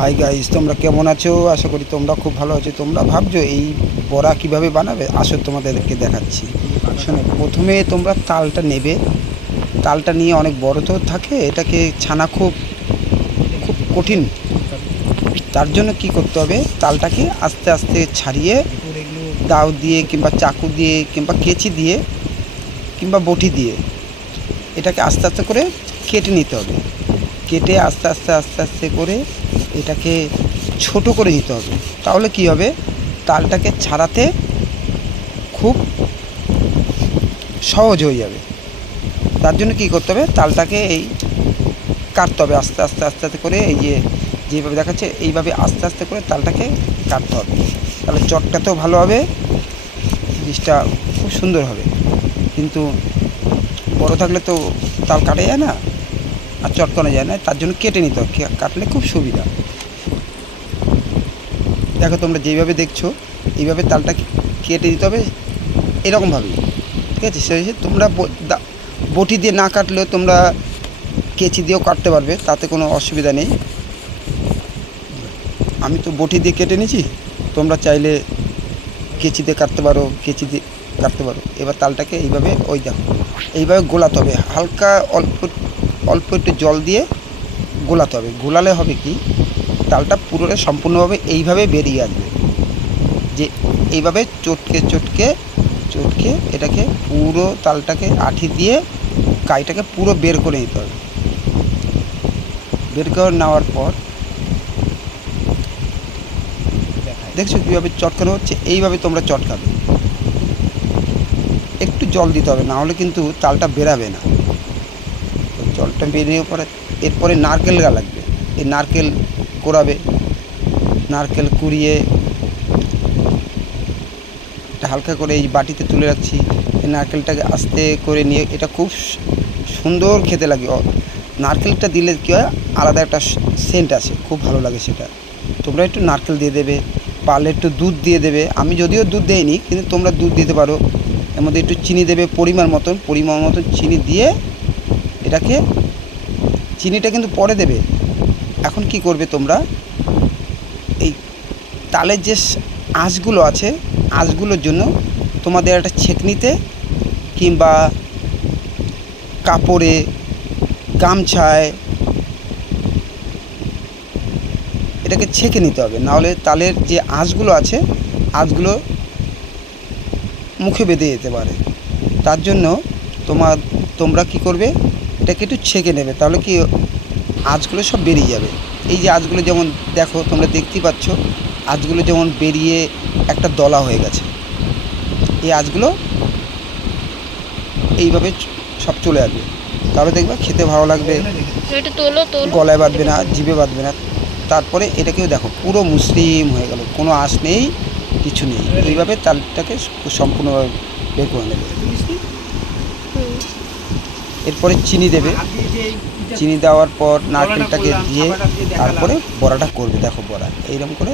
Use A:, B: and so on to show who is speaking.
A: Hi guys তোমরা কেমন আছো? আশা করি তোমরা খুব ভালো আছো। তোমরা ভাবছ এই বড়া কীভাবে বানাবে? আসো তোমাদেরকে দেখাচ্ছি। শোনো, প্রথমে তোমরা তালটা নেবে। তালটা নিয়ে অনেক বড় তো থাকে, এটাকে ছানা খুব খুব কঠিন। তার জন্য কি করতে হবে? তালটাকে আস্তে আস্তে ছাড়িয়ে দাও দিয়ে কিংবা চাকু দিয়ে কিংবা কেচি দিয়ে কিংবা বটি দিয়ে এটাকে আস্তে আস্তে করে কেটে নিতে হবে। কেটে আস্তে আস্তে আস্তে আস্তে করে এটাকে ছোট করে নিতে হবে। তাহলে কি হবে? তালটাকে ছাড়াতে খুব সহজ হয়ে যাবে। তার জন্য কি করতে হবে? তালটাকে এই কাটতে হবে আস্তে আস্তে আস্তে আস্তে করে। এই যে যেভাবে দেখাচ্ছে, এইভাবে আস্তে আস্তে করে তালটাকে কাটতে হবে। তাহলে চটকাতেও ভালো হবে, জিনিসটা খুব সুন্দর হবে। কিন্তু বড় থাকলে তো তাল কাটা যায় না। আর চটকানো যায় না, তার জন্য কেটে নিতে হবে। কাটলে খুব সুবিধা। দেখো তোমরা যেইভাবে দেখছ, এইভাবে তালটা কেটে দিতে হবে এরকমভাবেই ঠিক আছে? সেই তোমরা বটি দিয়ে না কাটলেও তোমরা কেচি দিয়েও কাটতে পারবে, তাতে কোনো অসুবিধা নেই। আমি তো বটি দিয়ে কেটে নিয়েছি, তোমরা চাইলে কেচি দিয়ে কাটতে পারো, কেচি দিয়ে কাটতে পারো। এবার তালটাকে এইভাবে ওই দেখো, এইভাবে গোলাতে হবে। হালকা অল্প অল্প একটু জল দিয়ে গোলাতে হবে। গোলালে হবে কি? তালটা পুরোটা সম্পূর্ণভাবে এইভাবে বেরিয়ে আসবে। যে এইভাবে চটকে চটকে চটকে এটাকে পুরো তালটাকে আঠি দিয়ে কাইটাকে পুরো বের করে নিতে হবে। বের করে নেওয়ার পর দেখছ কীভাবে চটকানো হচ্ছে? এইভাবে তোমরা চটকাবে। একটু জল দিতে হবে, না হলে কিন্তু তালটা বেরাবে না। জলটা বেরিয়ে পরে এরপরে নারকেল গা লাগবে। এই নারকেল কোরাবে, নারকেল কুড়িয়ে এটা হালকা করে এই বাটিতে তুলে রাখছি। এই নারকেলটাকে আস্তে করে নিয়ে, এটা খুব সুন্দর খেতে লাগে। নারকেলটা দিলে কী হয়, আলাদা একটা সেন্ট আছে খুব ভালো লাগে সেটা। তোমরা একটু নারকেল দিয়ে দেবে, পারলে একটু দুধ দিয়ে দেবে। আমি যদিও দুধ দেইনি, কিন্তু তোমরা দুধ দিতে পারো। এর মধ্যে একটু চিনি দেবে পরিমাণ মতন পরিমাণ মতন চিনি দিয়ে এটাকে চিনিটা কিন্তু পরে দেবে। এখন কি করবে তোমরা? এই তালের যে আঁশগুলো আছে, আঁশগুলোর জন্য তোমাদের একটা ছেঁকনিতে কিংবা কাপড়ে গামছায় এটাকে ছেঁকে নিতে হবে। নাহলে তালের যে আঁশগুলো আছে, আঁশগুলো মুখে বেঁধে যেতে পারে। তার জন্য তোমার, তোমরা কি করবে? এটাকে একটু ছেঁকে নেবে তাহলে কি আঁশগুলো সব বেরিয়ে যাবে। এই যে আঁশগুলো যেমন দেখো তোমরা দেখতেই পাচ্ছ আঁশগুলো যেমন বেরিয়ে একটা দলা হয়ে গেছে। এই আঁশগুলো এইভাবে সব চলে আসবে। তাহলে দেখবে খেতে ভালো লাগবে। গলায় বাঁধবে না জিভে বাঁধবে না। তারপরে এটাকেও দেখো পুরো মুসলিম হয়ে গেল। কোনো আঁশ নেই কিছু নেই। এইভাবে তালটাকে সম্পূর্ণভাবে বের করে নেবে। এরপরে চিনি দেবে। চিনি দেওয়ার পর নারকেলটাকে দিয়ে তারপরে বড়াটা করবে। দেখো বড়া। এইরকম করে